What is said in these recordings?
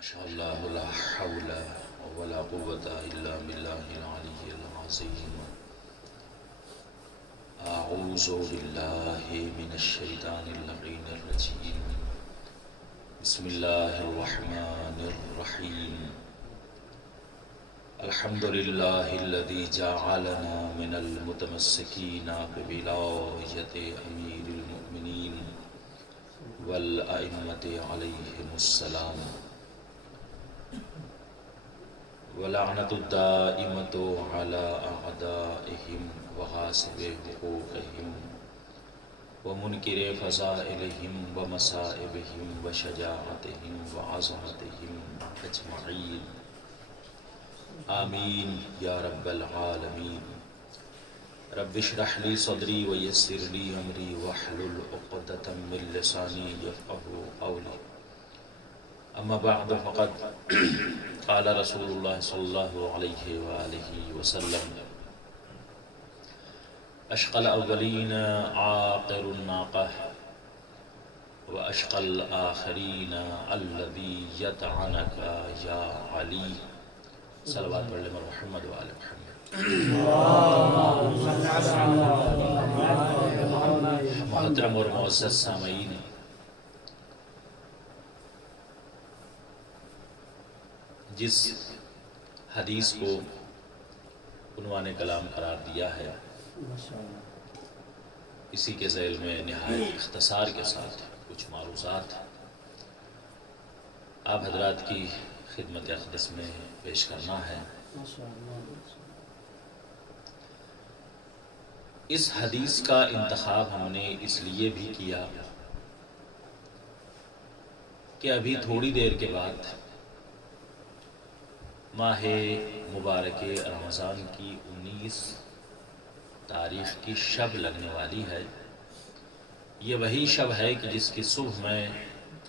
ماشاء اللہ لا حول ولا قوة الا باللہ العلی العظیم اعوذ باللہ من الشیطان اللعین الرجیم بسم اللہ الرحمن الرحیم الحمد للہ الذی جعلنا من المتمسکین بولایت امیر المؤمنین والائمۃ علیہم السلام ولعنت الدائمۃ علی اعدائہم وحاسب حقوقہم ومنکر فضائلہم ومصائبہم وشجاعتہم وعظمتہم اجمعین آمین یا رب العالمین رب اشرح لی صدری ویسر لی امری واحلل عقدۃ من لسانی یفقہوا قولی اما بعد فقد قال رسول اللہ صلی اللہ علیہ وآلہ وسلم اشقى الاولین عاقر الناقہ واشقى الاخرین الذی یطعنک یا علی صلوات پڑھ لیں محمد وآل محمد۔ محترم اور معزز سامعین، جس حدیث کو عنوان کلام قرار دیا ہے، اسی کے ذیل میں نہایت اختصار کے ساتھ کچھ معروضات آپ حضرات کی خدمت اقدس میں پیش کرنا ہے۔ اس حدیث کا انتخاب ہم نے اس لیے بھی کیا کہ ابھی تھوڑی دیر کے بعد ماہ مبارک رمضان کی 19 تاریخ کی شب لگنے والی ہے۔ یہ وہی شب ہے کہ جس کی صبح میں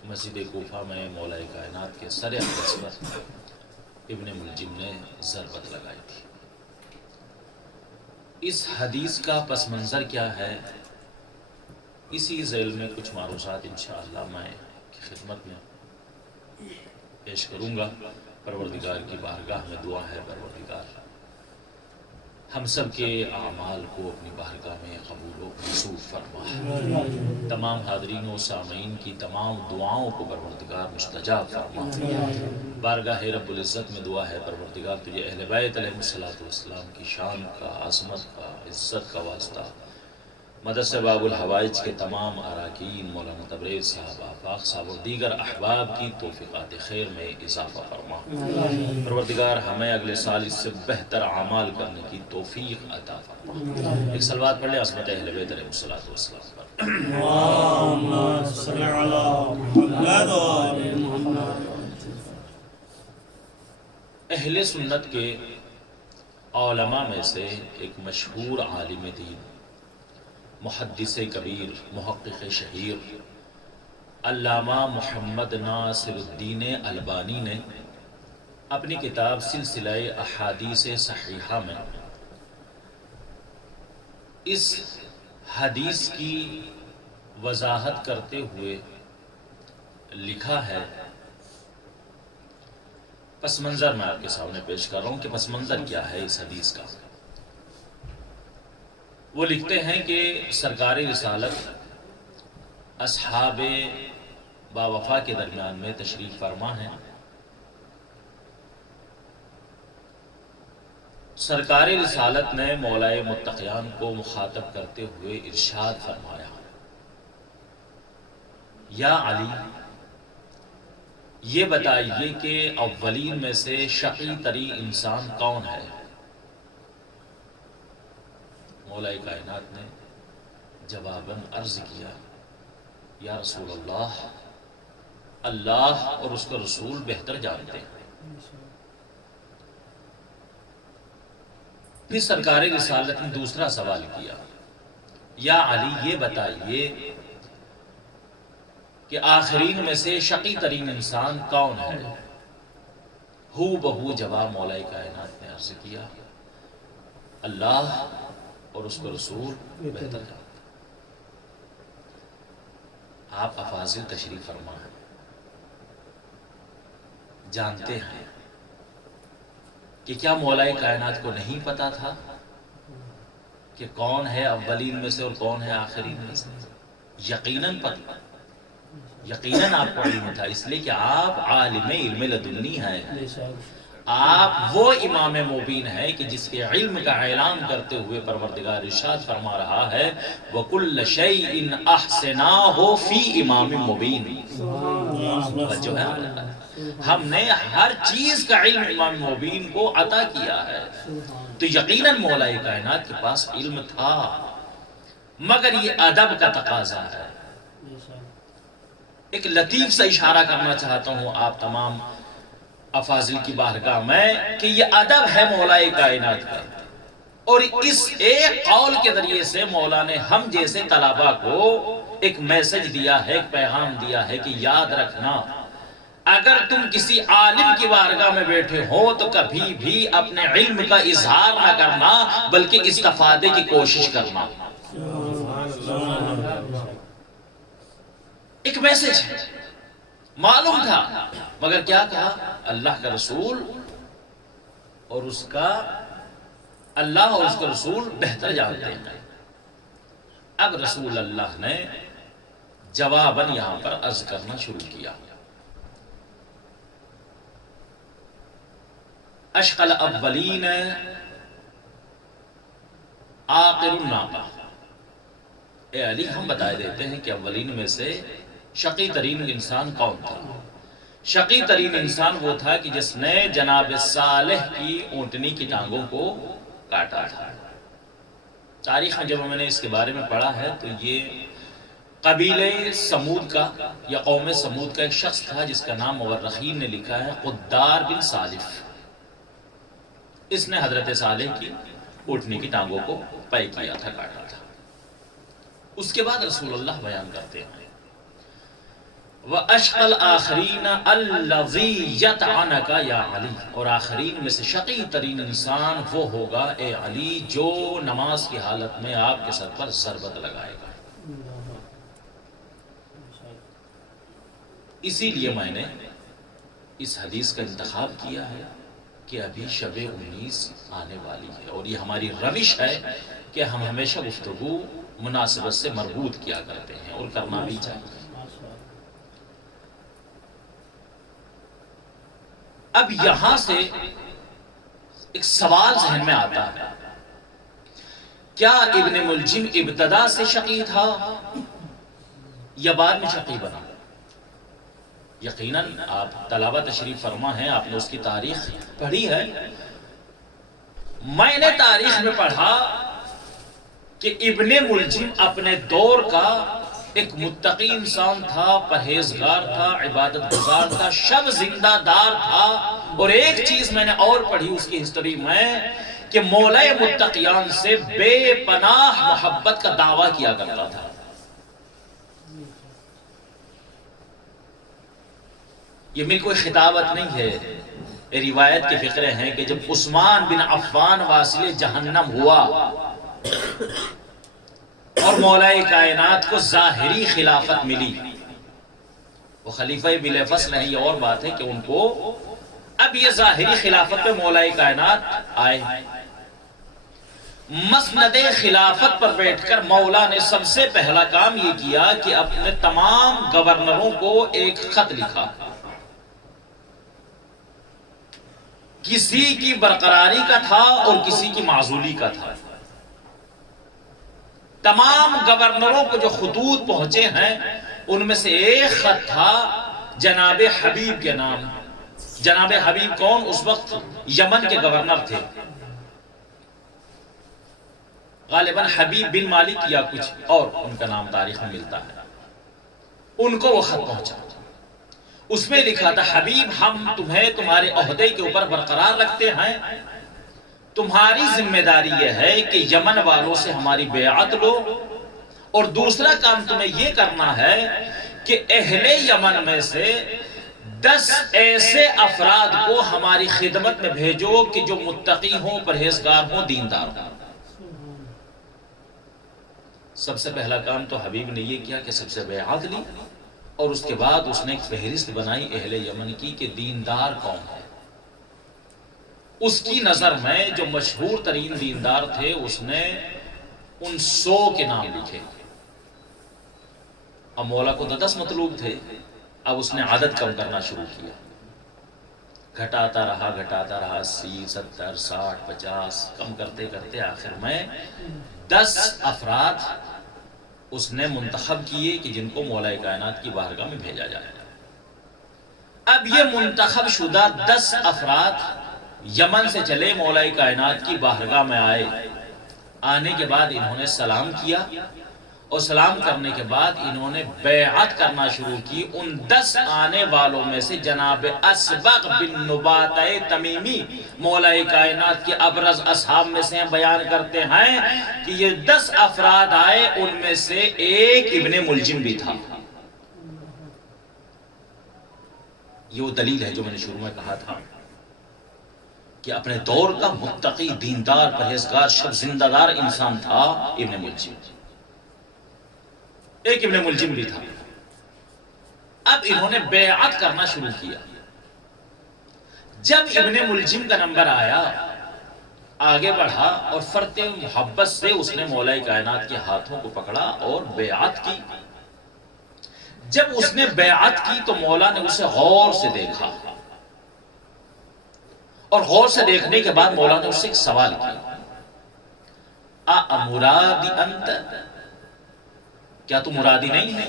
مسجد کوفہ میں مولا کائنات کے سر اقدس پر ابن ملجم نے ضربت لگائی تھی۔ اس حدیث کا پس منظر کیا ہے، اسی ذیل میں کچھ معروضات انشاءاللہ میں خدمت میں پیش کروں گا۔ پروردگار کی بارگاہ میں دعا ہے، پروردگار ہم سب کے اعمال کو اپنی بارگاہ میں قبول و منظور فرما۔ تمام حاضرین و سامعین کی تمام دعاؤں کو پروردگار مستجاب فرما۔ بارگاہ رب العزت میں دعا ہے، پروردگار تجھے اہل بیت علیہ السلام کی شان کا، عظمت کا، عزت کا واسطہ مدرسہ باب الحوائج کے تمام اراکین، مولانا تبریز صاحب، آفاق صاحب اور دیگر احباب کی توفیقات خیر میں اضافہ فرما۔ پروردگار ہمیں اگلے سال اس سے بہتر اعمال کرنے کی توفیق عطا فرما۔ ایک صلوات پڑھ لیں عظمت اہل بیت علیہ السلام پر۔ اللہم صلی علی محمد۔ اہل سنت کے علماء میں سے ایک مشہور عالم دین، محدث کبیر، محقق شہیر علامہ محمد ناصر الدین البانی نے اپنی کتاب سلسلہ احادیث صحیحہ میں اس حدیث کی وضاحت کرتے ہوئے لکھا ہے، پس منظر میں آپ کے سامنے پیش کر رہا ہوں کہ پس منظر کیا ہے اس حدیث کا۔ وہ لکھتے ہیں کہ سرکار رسالت اصحاب باوفا کے درمیان میں تشریف فرما ہے۔ سرکار رسالت نے مولائے متقیان کو مخاطب کرتے ہوئے ارشاد فرمایا، یا علی، یہ بتائیے کہ اولین میں سے شقی ترین انسان کون ہے؟ مولا کائنات نے جواباً عرض کیا، یا رسول اللہ، اللہ اور اس کا رسول بہتر جانتے ہیں۔ پھر سرکار رسالت نے دوسرا سوال کیا، یا علی، یہ بتائیے کہ آخرین میں سے شقی ترین انسان کون ہے؟ ہو بہو جواب مولا کائنات نے عرض کیا، اللہ اور اس کو رسول بہتر جانتے۔ آپ افاضل تشریف فرما ہیں، جانتے ہیں کہ کیا مولا کائنات کو نہیں پتا تھا کہ کون ہے اولین میں سے اور کون ہے آخرین میں سے؟ یقیناً پتا، یقیناً آپ کو علم تھا، اس لیے کہ آپ عالم علم لدنی ہیں، آپ وہ امام مبین ہے کہ جس کے علم کا اعلان کرتے ہوئے پروردگار ارشاد فرما رہا ہے وَكُلَّ شَيْءٍ أَحْسَنَاهُ فِي إِمَامٍ مُبِينٍ۔ جو ہے ہم نے ہر چیز کا علم امام مبین کو عطا کیا ہے، تو یقیناً مولا کائنات کے پاس علم تھا، مگر یہ ادب کا تقاضا ہے۔ ایک لطیف سا اشارہ کرنا چاہتا ہوں آپ تمام افاضل کی بارگاہ میں کہ یہ ادب ہے مولا کائنات کا، اور اس ایک قول کے ذریعے سے مولا نے ہم جیسے طلباء کو ایک میسج دیا ہے، ایک پیغام دیا ہے کہ یاد رکھنا اگر تم کسی عالم کی بارگاہ میں بیٹھے ہو تو کبھی بھی اپنے علم کا اظہار نہ کرنا بلکہ استفادے کی کوشش کرنا۔ ایک میسج ہے، معلوم تھا، مگر کیا کہا؟ اللہ کا رسول اور اس کا اللہ اور اس کا رسول بہتر جانتے ہیں۔ اب رسول اللہ نے جواباً یہاں پر عرض کرنا شروع کیا، اشقل الاولین آخر الناقہ۔ اے علی، ہم بتائے دیتے ہیں کہ اولین میں سے شقی ترین انسان کون تھا؟ شقی ترین انسان وہ تھا کہ جس نے جناب صالح کی اونٹنی کی ٹانگوں کو کاٹا تھا۔ تاریخ میں جب میں نے اس کے بارے میں پڑھا ہے تو یہ قبیلے سمود کا یا قوم سمود کا ایک شخص تھا جس کا نام مورخین نے لکھا ہے قدار بن صالف۔ اس نے حضرت صالح کی اونٹنی کی ٹانگوں کو پے کیا تھا، کاٹا تھا۔ اس کے بعد رسول اللہ بیان کرتے ہیں وَأَشْقَ الْآخَرِينَ الَّذِي يَطْعَنُكَ يَا عَلِي، اور آخرین میں سے شقی ترین انسان وہ ہوگا اے علی جو نماز کی حالت میں آپ کے سر پر ضربت لگائے گا۔ اسی لیے میں نے اس حدیث کا انتخاب کیا ہے کہ ابھی شب 19 آنے والی ہے، اور یہ ہماری روش ہے کہ ہم ہمیشہ گفتگو مناسبت سے مربوط کیا کرتے ہیں اور کرنا بھی چاہیے۔ اب یہاں سے ایک سوال ذہن میں آتا ہے، کیا ابن ملجم ابتدا سے شقی تھا یا بعد میں شقی بنا؟ یقیناً آپ طلبہ تشریف فرما ہیں، آپ نے اس کی تاریخ پڑھی ہے۔ میں نے تاریخ میں پڑھا کہ ابن ملجم اپنے دور کا ایک متقی انسان تھا، پرہیزگار تھا، عبادت گزار تھا، شب زندہ دار تھا، اور ایک چیز میں نے اور پڑھی اس کی ہسٹری میں کہ مولا متقیان سے بے پناہ محبت کا دعویٰ کیا کرتا تھا۔ یہ میری کوئی خطابت نہیں ہے، روایت کے فقرے ہیں کہ جب عثمان بن عفان واصل جہنم ہوا اور مولا کائنات کو ظاہری خلافت ملی، وہ خلیفہ بلا فصل ہیں، یہ اور بات ہے کہ ان کو اب یہ ظاہری خلافت پہ مولا کائنات آئے، مسند خلافت پر بیٹھ کر مولا نے سب سے پہلا کام یہ کیا کہ اپنے تمام گورنروں کو ایک خط لکھا، کسی کی برقراری کا تھا اور کسی کی معزولی کا تھا۔ تمام گورنروں کو جو خطوط پہنچے ہیں ان میں سے ایک خط تھا جناب حبیب کے نام۔ جناب حبیب کون؟ اس وقت یمن کے گورنر تھے، غالباً حبیب بن مالک یا کچھ اور ان کا نام تاریخ میں ملتا ہے۔ ان کو وہ خط پہنچا، اس میں لکھا تھا حبیب ہم تمہیں تمہارے عہدے کے اوپر برقرار رکھتے ہیں، تمہاری ذمہ داری یہ ہے کہ یمن والوں سے ہماری بیعت لو، اور دوسرا کام تمہیں یہ کرنا ہے کہ اہل یمن میں سے 10 ایسے افراد کو ہماری خدمت میں بھیجو کہ جو متقی ہوں، پرہیزگار ہوں، دیندار ہوں۔ سب سے پہلا کام تو حبیب نے یہ کیا کہ سب سے بیعت لی اور اس کے بعد اس نے ایک فہرست بنائی اہل یمن کی کہ دیندار کون ہے. اس کی نظر میں جو مشہور ترین دیندار تھے اس نے ان 100 کے نام لکھے. اب مولا کو 10 مطلوب تھے، اب اس نے عدد کم کرنا شروع کیا، گھٹاتا رہا 80 70 60 50 کم کرتے کرتے آخر میں 10 افراد اس نے منتخب کیے کہ جن کو مولا کائنات کی بارگاہ میں بھیجا جائے. اب یہ منتخب شدہ 10 افراد یمن سے چلے مولا کائنات کی بارگاہ میں آئے. آنے کے بعد انہوں نے سلام کیا اور سلام کرنے کے بعد انہوں نے بیعت کرنا شروع کی. ان 10 آنے والوں میں سے جناب اسبغ بن نباتہ تمیمی مولا کائنات کے ابرز اصحاب میں سے بیان کرتے ہیں کہ یہ 10 افراد آئے، ان میں سے ایک ابن ملجم بھی تھا. یہ وہ دلیل ہے جو میں نے شروع میں کہا تھا کہ اپنے دور کا متقی دیندار پرہیزگار شب زندہ دار انسان تھا ابن ملجم. ایک ابن ملجم بھی تھا. اب انہوں نے بیعت کرنا شروع کیا. جب ابن ملجم کا نمبر آیا آگے بڑھا اور فرط محبت سے اس نے مولا کائنات کے ہاتھوں کو پکڑا اور بیعت کی. جب اس نے بیعت کی تو مولا نے اسے غور سے دیکھا اور غور سے دیکھنے کے بعد مولا نے اس سے ایک سوال کیا، مرادی انت، کیا تو مرادی نہیں ہے؟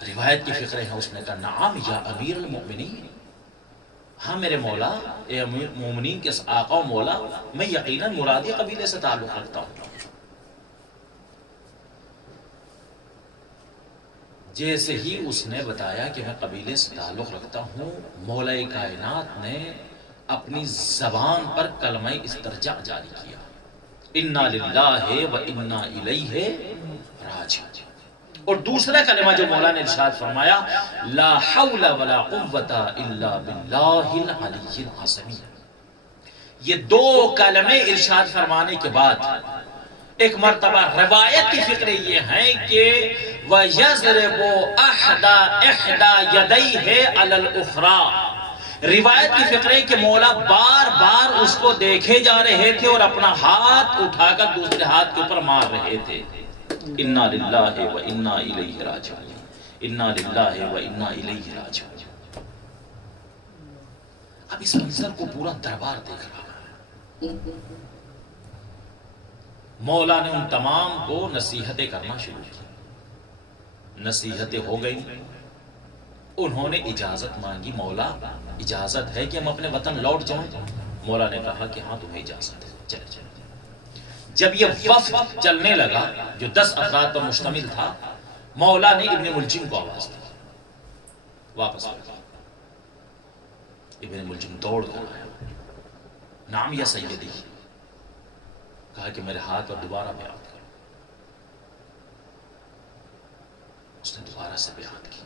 روایت کی فکریں ہیں. اس نے کہا نعم یا امیر المؤمنین، ہاں میرے مولا، اے امیر مومنین کے آقا و مولا، میں یقیناً مرادی قبیلے سے تعلق رکھتا ہوں. جیسے ہی اس نے بتایا کہ میں قبیلے سے تعلق رکھتا ہوں، مولا کائنات نے اپنی زبان پر کلمہ استرجاع جاری کیا، انا للہ و انا الیہ راجعون. اور دوسرا کلمہ جو مولا نے ارشاد فرمایا، لا حول ولا قوة الا باللہ العلی العظیم. یہ 2 کلمے ارشاد فرمانے کے بعد ایک مرتبہ روایت کی فکر یہ ہے کہ وَيَضْرِبُ إِحْدَى يَدَيْهِ عَلَى الْأُخْرَى، روایت کی فکر ہے کہ مولا بار بار اس کو دیکھے جا رہے تھے اور اپنا ہاتھ اٹھا کر دوسرے ہاتھ کے اوپر مار رہے تھے. اِنَّا لِلَّهِ وَإِنَّا إِلَيْهِ رَاجِعُونَ، اِنَّا لِلَّهِ وَإِنَّا إِلَيْهِ رَاجِعُونَ. اب اس منظر کو پورا دربار دیکھ رہا ہے. مولا نے ان تمام کو نصیحتیں کرنا شروع کی. نصیحتیں ہو گئی، انہوں نے اجازت مانگی، مولا اجازت ہے کہ ہم اپنے وطن لوٹ جائیں؟ مولا نے کہا کہ ہاں تمہیں اجازت ہے، چلے چلے. جب یہ وفد چلنے لگا جو 10 افراد پر مشتمل تھا، مولا نے ابن ملجم کو آواز دی، واپس آ گیا. ابن ملجم دوڑ کر آیا، نام یا سیدی، کہا کہ میرے ہاتھ پر دوبارہ بیعت کرو. اس نے دوبارہ سے بیعت کی.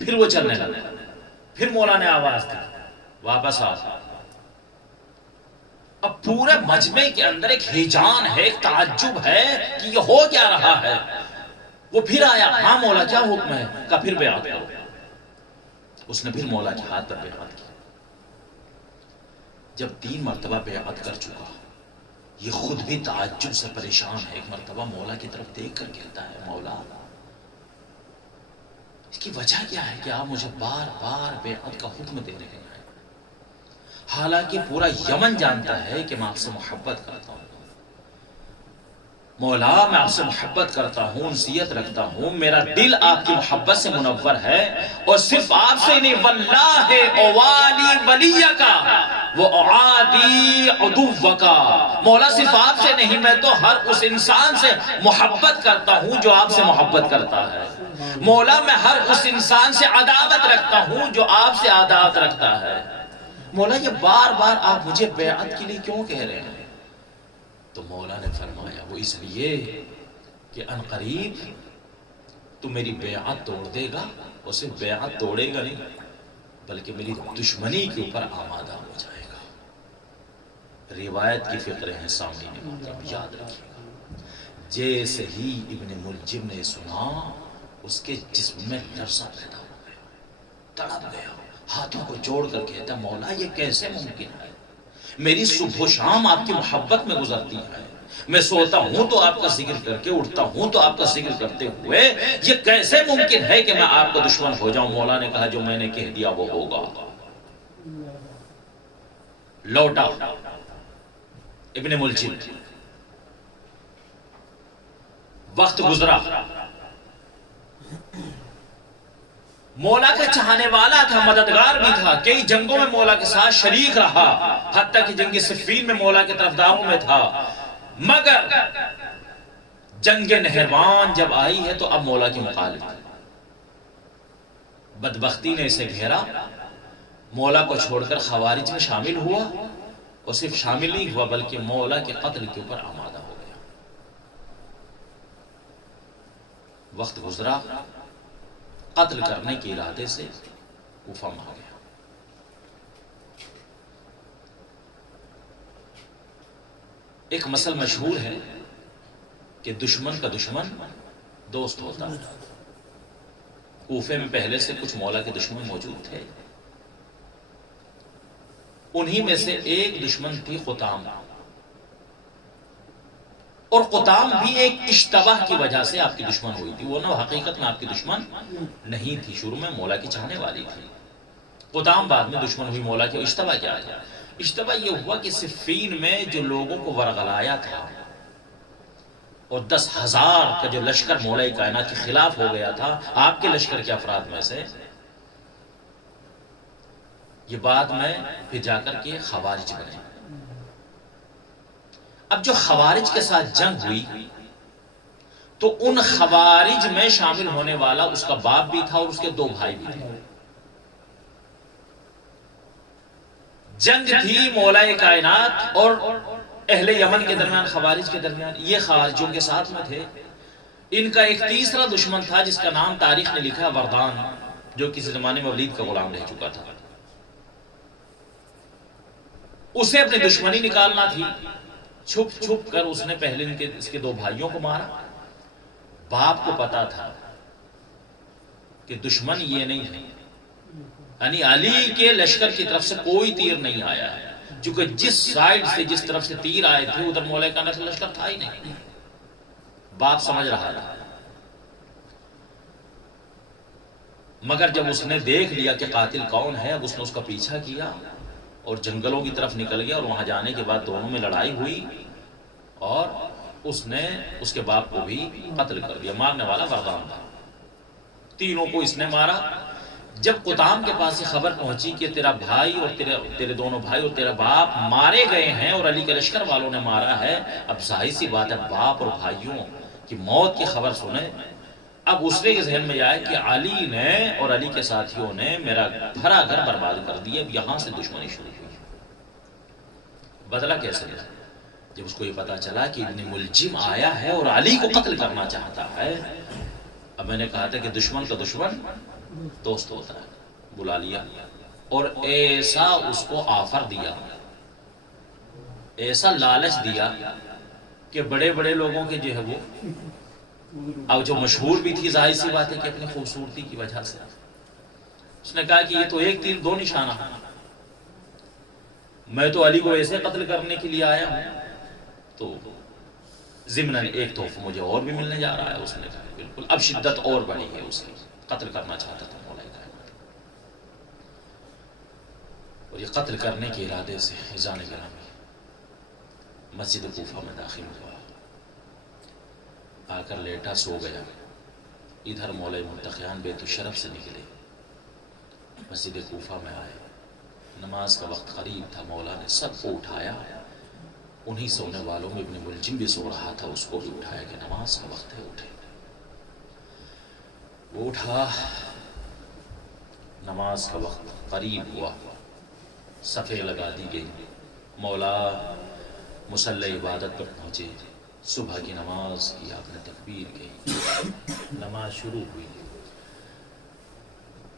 پھر وہ چلنے لگا. پھر مولا نے آواز دی، واپس آ. اب پورے مجمع کے اندر ایک ہیجان ہے، ایک تعجب ہے کہ یہ ہو کیا رہا ہے. وہ پھر آیا، ہاں مولا کیا حکم ہے؟ کہا پھر بیعت کرو. اس نے پھر مولا کے ہاتھ پر بیعت کی. جب 3 مرتبہ بیعت کر چکا، یہ خود بھی تعجب سے پریشان ہے. ایک مرتبہ مولا کی طرف دیکھ کر کہتا ہے، مولا اس کی وجہ کیا ہے کہ آپ مجھے بار بار بیعت کا حکم دے رہے ہیں؟ حالانکہ پورا یمن جانتا ہے کہ میں آپ سے محبت کرتا ہوں. مولا میں آپ سے محبت کرتا ہوں، انسیت رکھتا ہوں، میرا دل آپ کی محبت سے منور ہے، اور صرف آپ سے نہیں، واللہ اوالی ولیکا وَأُعَادِي عُدُوَّكَ، مولا صرف آپ سے نہیں، میں تو ہر اس انسان سے محبت کرتا ہوں جو آپ سے محبت کرتا ہے. مولا میں ہر اس انسان سے عداوت رکھتا ہوں جو آپ سے عداوت رکھتا ہے. مولا یہ بار بار آپ مجھے بیعت کے لیے کیوں کہہ رہے ہیں؟ تو مولا نے فرمایا وہ اس لیے کہ عنقریب تو میری بیعت توڑ دے گا، اور صرف بیعت توڑے گا نہیں بلکہ میری دشمنی کے اوپر آمادہ ہو جائے گا. روایت کی فکریں ہیں سامنے، یاد رکھیے گا. جیسے ہی ابن ملجم نے سنا اس کے جسم میں لرزہ پیدا ہو گیا، تڑپ گیا، ہاتھوں کو جوڑ کر کہتا مولا یہ کیسے ممکن ہے؟ میری صبح و شام آپ کی محبت میں گزرتی ہے، میں سوتا ہوں تو آپ کا ذکر کر کے، اٹھتا ہوں تو آپ کا ذکر کرتے ہوئے، یہ کیسے ممکن ہے کہ میں آپ کا دشمن ہو جاؤں؟ مولا نے کہا جو میں نے کہہ دیا وہ ہوگا۔ لوٹا ابن ملجم، وقت گزرا، مولا کا چاہنے والا تھا، مددگار بھی تھا، کئی جنگوں میں مولا کے ساتھ شریک رہا، حتیٰ کہ جنگ صفین میں مولا کے طرفداروں میں تھا، مگر جنگ نہروان جب آئی ہے تو اب مولا کی مخالف، بدبختی نے اسے گھیرا، مولا کو چھوڑ کر خوارج میں شامل ہوا، اور صرف شامل نہیں ہوا بلکہ مولا کے قتل کے اوپر آمادہ ہو گیا۔ وقت گزرا، قتل کرنے کے ارادے سے کوفہ میں آ گیا۔ ایک مثل مشہور ہے کہ دشمن کا دشمن دوست ہوتا ہے۔ کوفے میں پہلے سے کچھ مولا کے دشمن موجود تھے، انہی میں سے ایک دشمن تھی قطام، اور قطام بھی ایک اشتباہ کی وجہ سے آپ کی دشمن ہوئی تھی، وہ نہ حقیقت میں آپ کی دشمن نہیں تھی، شروع میں مولا کی چاہنے والی تھی، قطام بعد میں دشمن ہوئی مولا کی۔ اشتباہ کیا ہے؟ اشتباہ یہ ہوا کہ صفین میں جو لوگوں کو ورغلایا تھا اور 10,000 کا جو لشکر مولا کائنات کے خلاف ہو گیا تھا آپ کے لشکر کے افراد میں سے، یہ بعد میں پھر جا کر کے خوارج بنے۔ اب جو خوارج کے ساتھ جنگ ہوئی تو ان خوارج میں شامل ہونے والا اس کا باپ بھی تھا اور اس کے 2 بھائی بھی تھے۔ جنگ تھی مولا کائنات اور اہل یمن کے درمیان، خوارج کے درمیان، یہ خوارجوں کے ساتھ میں تھے۔ ان کا ایک تیسرا دشمن تھا جس کا نام تاریخ نے لکھا وردان، جو کسی زمانے میں ولید کا غلام رہ چکا تھا، اسے اپنی دشمنی نکالنا تھی، چھپ چھپ کر اس نے پہلے اس کے 2 بھائیوں کو مارا۔ باپ کو پتا تھا کہ دشمن یہ نہیں ہے، یعنی علی کے لشکر کی طرف سے کوئی تیر نہیں آیا ہے، چونکہ جس سائیڈ سے جس طرف سے تیر آئے تھے ادھر مولا کائنات کا لشکر تھا ہی نہیں۔ باپ سمجھ رہا تھا، مگر جب اس نے دیکھ لیا کہ قاتل کون ہے، اب اس نے اس کا پیچھا کیا اور جنگلوں کی طرف نکل گیا، اور وہاں جانے کے بعد دونوں میں لڑائی ہوئی اور اس نے اس کے باپ کو بھی قتل کر دیا۔ مارنے والا وردان تھا، تینوں کو اس نے مارا۔ جب قطام کے پاس یہ خبر پہنچی کہ تیرا بھائی اور تیرے دونوں بھائی اور تیرا باپ مارے گئے ہیں اور علی کے لشکر والوں نے مارا ہے، اب ظاہر سی بات ہے باپ اور بھائیوں کی موت کی خبر سنے، اب اس کے ذہن میں آئے کہ علی نے اور علی کے ساتھیوں نے میرا بھرا گھر برباد کر دیا، اب یہاں سے دشمنی شروع ہوئی۔ بدلہ کیسے لیا؟ جب اس کو یہ پتا چلا کہ ابن ملجم آیا ہے اور علی کو قتل کرنا چاہتا ہے، اب میں نے کہا تھا کہ دشمن کا دشمن دوست ہوتا ہے، بلا لیا اور ایسا اس کو آفر دیا، ایسا لالچ دیا کہ بڑے بڑے لوگوں کے جو ہے وہ، اب جو مشہور بھی تھی ظاہر سی بات ہے کہ اپنی خوبصورتی کی وجہ سے، اس نے کہا کہ یہ تو ایک تیر 2 نشانہ، میں تو علی کو ایسے قتل کرنے کے لیے آیا ہوں، تو ضمناً ایک تحفہ مجھے اور بھی ملنے جا رہا ہے۔ اس نے کہا بالکل، اب شدت اور بڑھی ہے، اس کی قتل کرنا چاہتا تھا مولا کائنات، اور یہ قتل کرنے کے ارادے سے اذان گرامی مسجد کوفہ میں داخل ہوا، آ کر لیٹا، سو گیا۔ ادھر مولا مرتقیان بیت الشرف سے نکلے، مسجد کوفہ میں آئے، نماز کا وقت قریب تھا، مولا نے سب کو اٹھایا، انہی سونے والوں میں ابن ملجم بھی سو رہا تھا، اس کو بھی اٹھایا کہ نماز کا وقت ہے، اٹھے۔ وہ اٹھا، نماز کا وقت قریب ہوا، صفیں لگا دی گئی، مولا مصلی عبادت پر پہنچے، صبح کی نماز کی آپ نے تکبیر کی، نماز شروع ہوئی،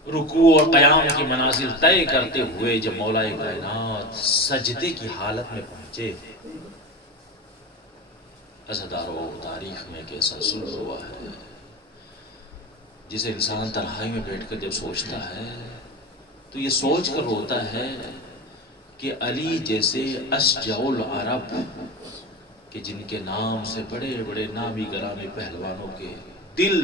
رکوع اور قیام کی منازل طے کرتے ہوئے جب مولا کائنات سجدے کی حالت میں پہنچے، عزادارو تاریخ میں کیسا سلوک ہوا ہے، جسے انسان تنہائی میں بیٹھ کر جب سوچتا ہے تو یہ سوچ کر روتا ہے کہ علی جیسے اشجع العرب کہ جن کے نام سے بڑے بڑے نامی گرامی پہلوانوں کے دل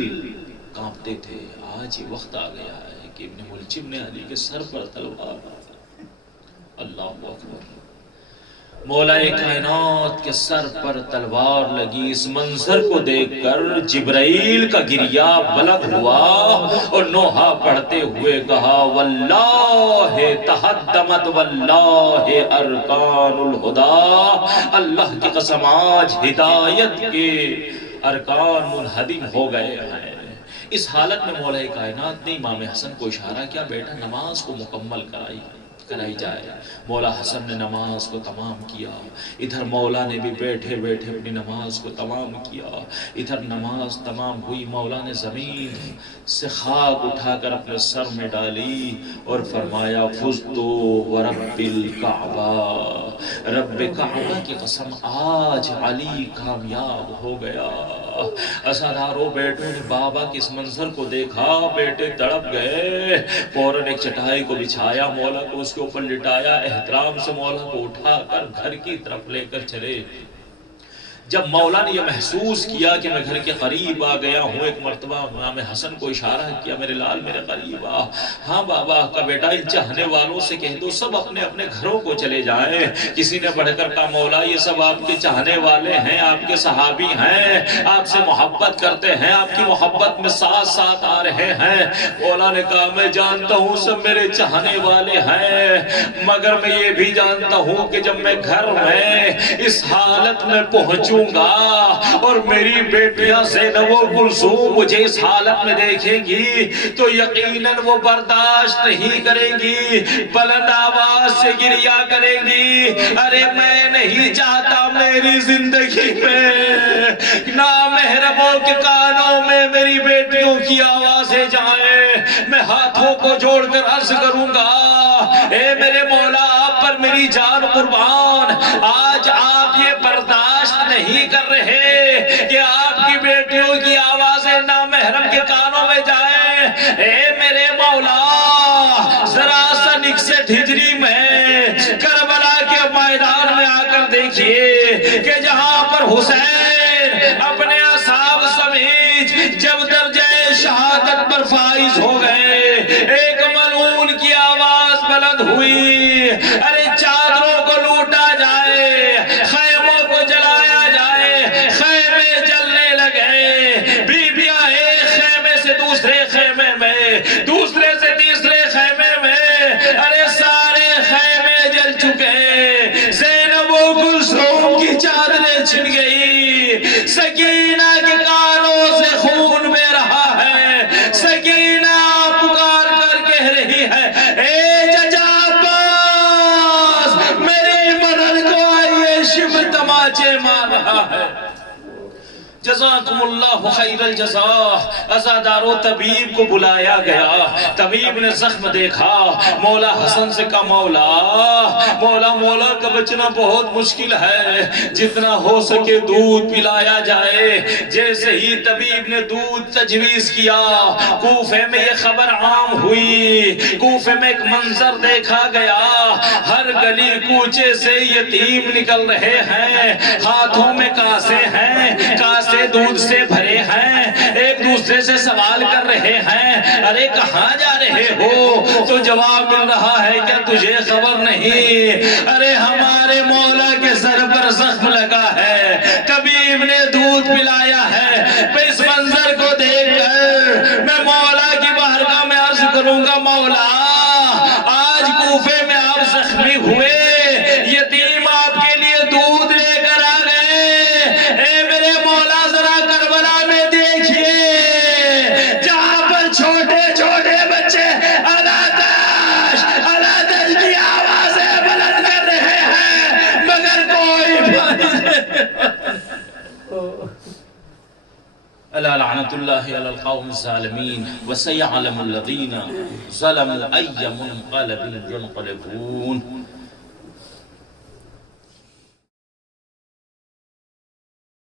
کانپتے تھے، آج یہ وقت آ گیا ہے کہ ابن ملجم نے علی کے سر پر تلوار ماری۔ اللہ اکبر، مولا کائنات کے سر پر تلوار لگی۔ اس منظر کو دیکھ کر جبرائیل کا گریہ بلند ہوا اور نوحہ پڑھتے ہوئے کہا واللہ تہدمت واللہ ارکان الہدی، اللہ کی قسم آج ہدایت کے ارکان منہدم ہو گئے ہیں۔ اس حالت میں مولا کائنات نے امام حسن کو اشارہ کیا، بیٹا نماز کو مکمل کرائی جائے۔ مولا حسن نے نماز کو تمام کیا، ادھر مولا نے بھی بیٹھے بیٹھے اپنی نماز کو تمام کیا۔ ادھر نماز تمام ہوئی، مولا نے زمین سے خاک اٹھا کر اپنے سر میں ڈالی اور فرمایا فزت ورب الکعبہ، رب کعبہ کی قسم آج علی کامیاب ہو گیا۔ عزادارو بیٹوں نے بابا کے اس منظر کو دیکھا، بیٹے تڑپ گئے، فوراً ایک چٹائی کو بچھایا، مولا کو اس کے اوپر لٹایا، احترام سے مولا کو اٹھا کر گھر کی طرف لے کر چلے۔ جب مولا نے یہ محسوس کیا کہ میں گھر کے قریب آ گیا ہوں، ایک مرتبہ امام حسن کو اشارہ کیا، میرے لال میرے قریب آ۔ ہاں بابا کا بیٹا، ان چاہنے والوں سے کہہ دو سب اپنے اپنے گھروں کو چلے جائیں۔ کسی نے بڑھ کر کہا مولا یہ سب آپ کے چاہنے والے ہیں، آپ کے صحابی ہیں، آپ سے محبت کرتے ہیں، آپ کی محبت میں ساتھ ساتھ آ رہے ہیں۔ مولا نے کہا میں جانتا ہوں سب میرے چاہنے والے ہیں، مگر میں یہ بھی جانتا ہوں کہ جب میں گھر میں اس حالت میں پہنچوں گا اور میری بیٹیاں زینب و کلثوم مجھے اس حالت میں دیکھیں گی تو یقیناً وہ برداشت نہیں کریں گی، بلند آواز سے گریہ کریں گی۔ ارے میں نہیں چاہتا میری زندگی میں نامحرموں کے کانوں میں میری بیٹیوں کی آوازیں جائیں۔ میں ہاتھوں کو جوڑ کر عرض کروں گا اے میرے مولا آپ پر میری جان قربان، آج آپ یہ برداشت نہیں کر رہے کہ آپ کی بیٹیوں کی آوازیں نامحرم کے کانوں میں جائیں۔ اے میرے مولا ذرا سا نکست ہجری میں کربلا کے میدان میں آ کر دیکھیے کہ جہاں پر حسین اپنے اصحاب سمیت جب درجہ شہادت پر فائز ہو گئے، ایک ملعون کی آواز بلند ہوئی، ارے چادروں کو لوٹا جائے، خیموں کو جلایا جائے، خیمے جلنے لگے، بیویاں ایک خیمے سے دوسرے خیمے میں، دوسرے سے تیسرے خیمے میں، ارے سارے خیمے جل چکے، زینب و کلثوم کی چادریں چھن گئی، سکینہ کے کانوں سے خون بہ رہا ہے، سکینہ پکار کر کہہ رہی ہے اے چچا عباس میری مدد کو آئیے، شب تماچے مار رہا ہے۔ جزاکم اللہ خیر الجزاء۔ عزادارو طبیب کو بلایا گیا، طبیب نے زخم دیکھا، مولا حسن سے کہا مولا کا بچنا بہت مشکل ہے، جتنا ہو سکے دودھ پلایا جائے۔ جیسے ہی طبیب نے دودھ تجویز کیا، کوفے میں یہ خبر عام ہوئی، کوفے میں ایک منظر دیکھا گیا، ہر گلی کوچے سے یتیم نکل رہے ہیں، ہاتھوں میں کاسے ہیں، کاسے دودھ سے بھرے ہیں، ایک دوسرے سے سوال کر رہے ہیں ارے کہاں جا رہے ہو؟ تو جواب مل رہا ہے کیا تجھے خبر نہیں، ارے ہمارے مولا کے سر پر زخم لگا ہے، طبیب نے دودھ پلایا ہے۔ اس منظر کو دیکھ کر میں مولا کی بارگاہ میں عرض کروں گا مولا آج کوفے میں آپ زخمی ہوئے، یتیم آپ کے لیے دودھ لے کر آ گئے، اے میرے مولا ذرا کربلا میں دیکھیے جہاں پر چھوٹے چھوٹے بچے الاتش کی آوازیں بلند کر رہے ہیں مگر کوئی الا لعنت اللہ علی القوم الظالمین وسیعلم الذین ظلموا ای منقلب ینقلبون۔